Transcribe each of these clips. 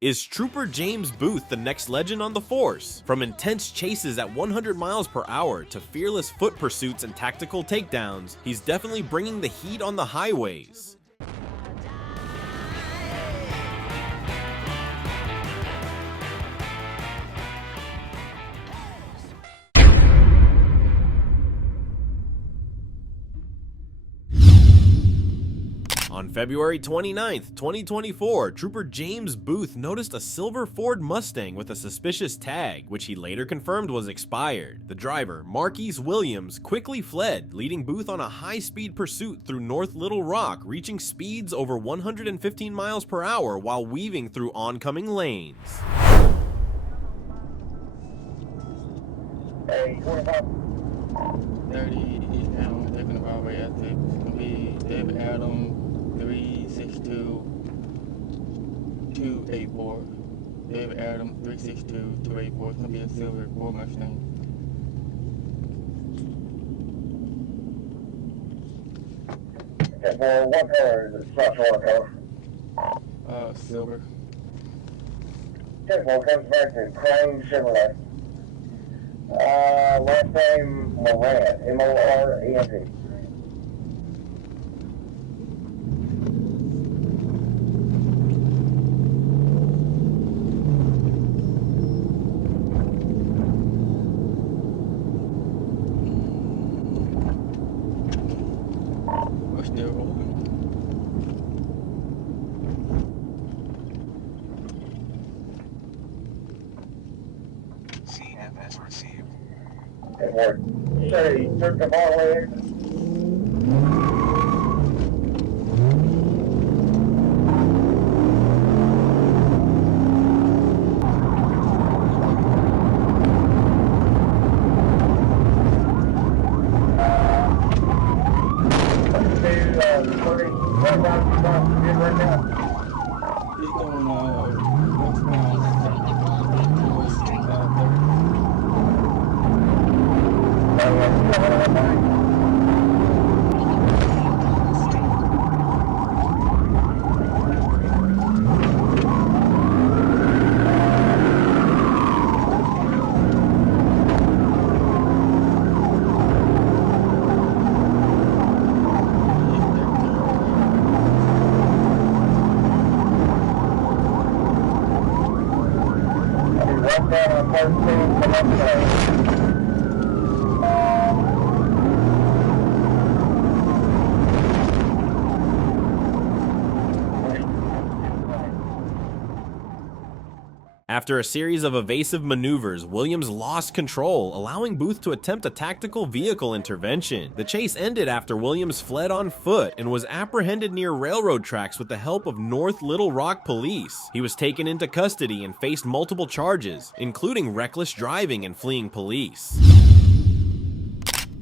Is Trooper James Booth the next legend on the force? From intense chases at 100 miles per hour to fearless foot pursuits and tactical takedowns, he's definitely bringing the heat on the highways. On February 29, 2024, Trooper James Booth noticed a silver Ford Mustang with a suspicious tag, which he later confirmed was expired. The driver, Marquise Williams, quickly fled, leading Booth on a high-speed pursuit through North Little Rock, reaching speeds over 115 miles per hour while weaving through oncoming lanes. Hey, 25. 30 eastbound, taking the Broadway exit. It's going to be David Adam, 362-284. David Adam, 362-284. It's going to be a silver Ford Mustang. Okay, well, what color is it? Slash what color? Silver. Okay, well, it comes back to Crane Chevrolet. Last name Morant, M-O-R-E-N-T. We're still rolling. CFS received. Okay, well, say, took the Broadway exit. He's going, westbound, west, 30. After a series of evasive maneuvers, Williams lost control, allowing Booth to attempt a tactical vehicle intervention. The chase ended after Williams fled on foot and was apprehended near railroad tracks with the help of North Little Rock police. He was taken into custody and faced multiple charges, including reckless driving and fleeing police.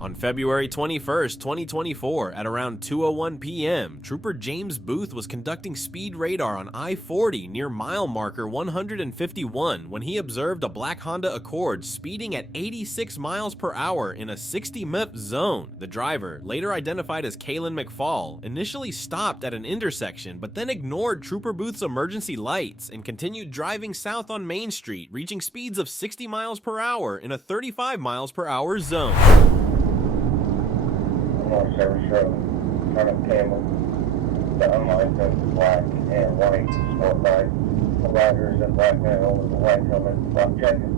On February 21, 2024, at around 2:01 p.m., Trooper James Booth was conducting speed radar on I-40 near mile marker 151 when he observed a black Honda Accord speeding at 86 miles per hour in a 60 mph zone. The driver, later identified as Kalen McFall, initially stopped at an intersection but then ignored Trooper Booth's emergency lights and continued driving south on Main Street, reaching speeds of 60 miles per hour in a 35 miles per hour zone. Service road, front of Camel, the unlicensed black and white sport bike, the riders in black panel with the white helmet, black jacket.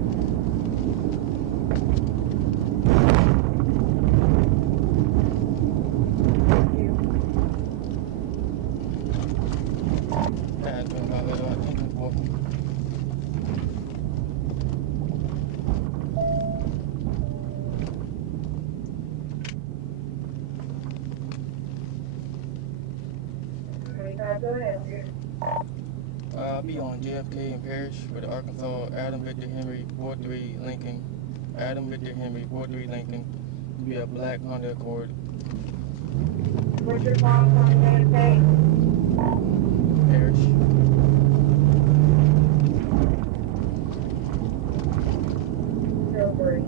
I'll be on JFK and Parrish with the Arkansas Adam Victor Henry 43 Lincoln. Adam Victor Henry 43 Lincoln. It'll be a black Honda Accord. What's your boss on JFK? Parrish. Silvery.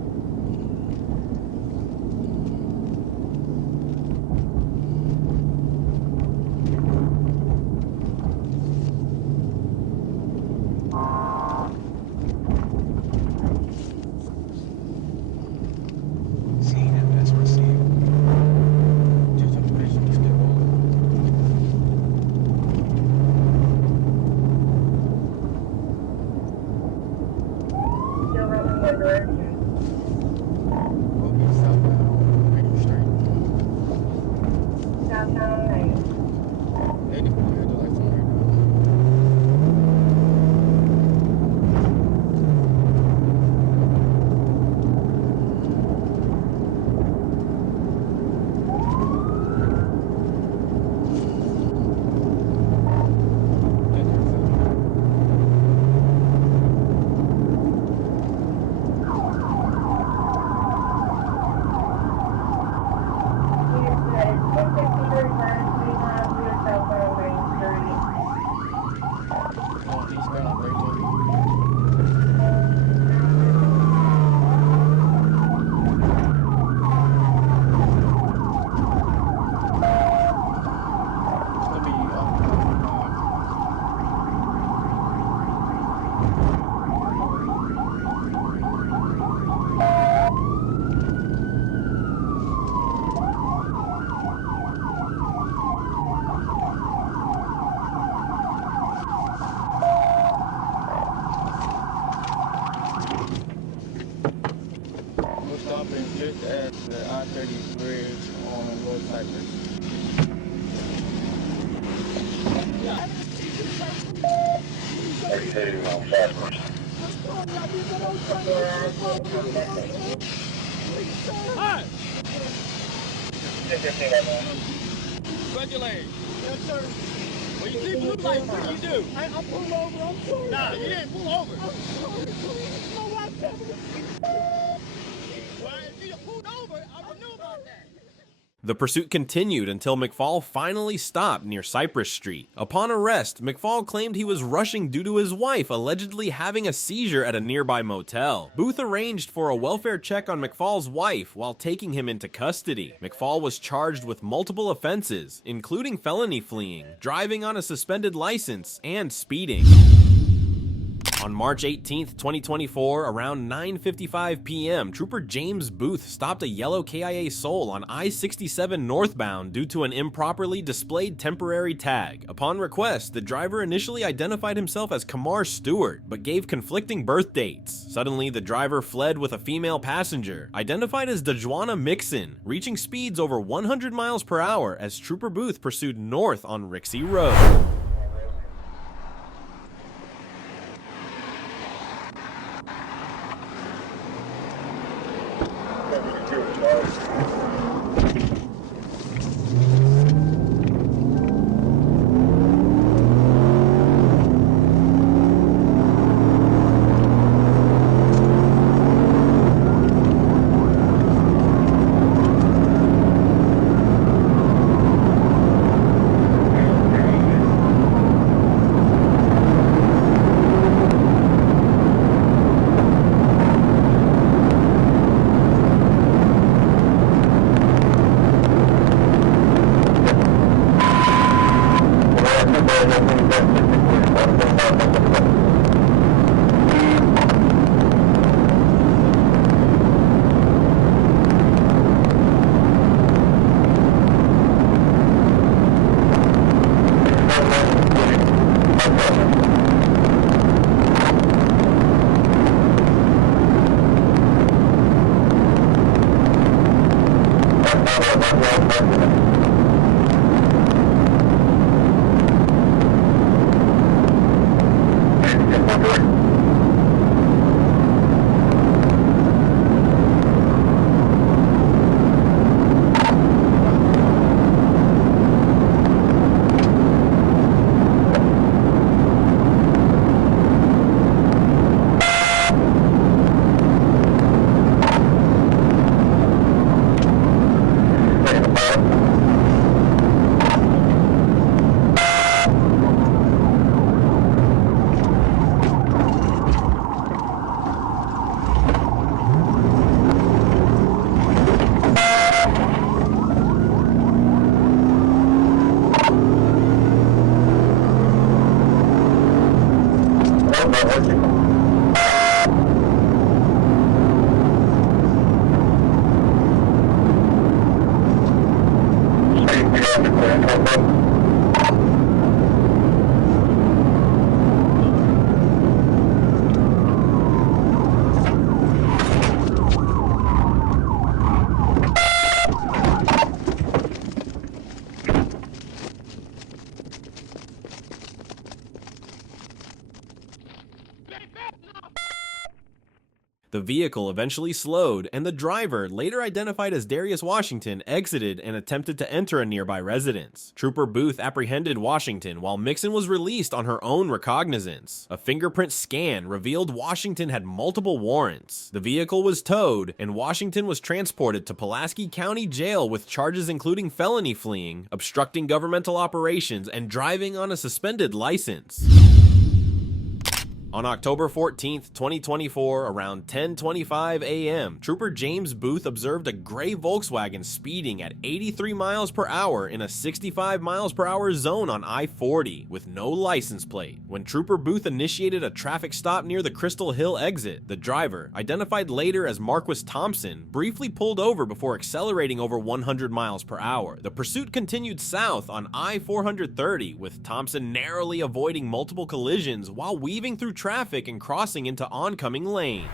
that direction. We'll be southbound, Freedom Street. Southbound lane. They need to put the lights on right now. Eastbound on 13. It's gonna be we're stopping just at the I-30 bridge on North Cypress. Hi. Run your lane. Yes, sir. When you see blue lights, what do you do? I pulled over. I'm sorry. Nah, you didn't pull over. I'm sorry. Please. My wife having a... Well, if you pulled over, I would know about that. The pursuit continued until McFall finally stopped near Cypress Street. Upon arrest, McFall claimed he was rushing due to his wife allegedly having a seizure at a nearby motel. Booth arranged for a welfare check on McFall's wife while taking him into custody. McFall was charged with multiple offenses, including felony fleeing, driving on a suspended license, and speeding. On March 18th, 2024, around 9:55 p.m., Trooper James Booth stopped a yellow KIA Soul on I-67 northbound due to an improperly displayed temporary tag. Upon request, the driver initially identified himself as Kamar Stewart, but gave conflicting birth dates. Suddenly, the driver fled with a female passenger, identified as Dejwana Mixon, reaching speeds over 100 miles per hour as Trooper Booth pursued north on Rixey Road. The vehicle eventually slowed, and the driver, later identified as Darius Washington, exited and attempted to enter a nearby residence. Trooper Booth apprehended Washington while Mixon was released on her own recognizance. A fingerprint scan revealed Washington had multiple warrants. The vehicle was towed, and Washington was transported to Pulaski County Jail with charges including felony fleeing, obstructing governmental operations, and driving on a suspended license. On October 14, 2024, around 10:25 a.m., Trooper James Booth observed a gray Volkswagen speeding at 83 miles per hour in a 65 miles per hour zone on I-40 with no license plate. When Trooper Booth initiated a traffic stop near the Crystal Hill exit, the driver, identified later as Marquis Thompson, briefly pulled over before accelerating over 100 miles per hour. The pursuit continued south on I-430, with Thompson narrowly avoiding multiple collisions while weaving through traffic and crossing into oncoming lanes.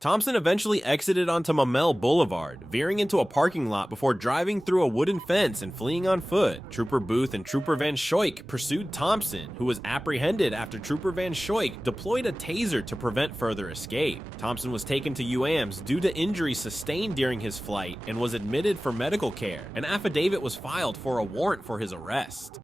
Thompson eventually exited onto Mamel Boulevard, veering into a parking lot before driving through a wooden fence and fleeing on foot. Trooper Booth and Trooper Van Schoik pursued Thompson, who was apprehended after Trooper Van Schoik deployed a taser to prevent further escape. Thompson was taken to UAMS due to injuries sustained during his flight and was admitted for medical care. An affidavit was filed for a warrant for his arrest.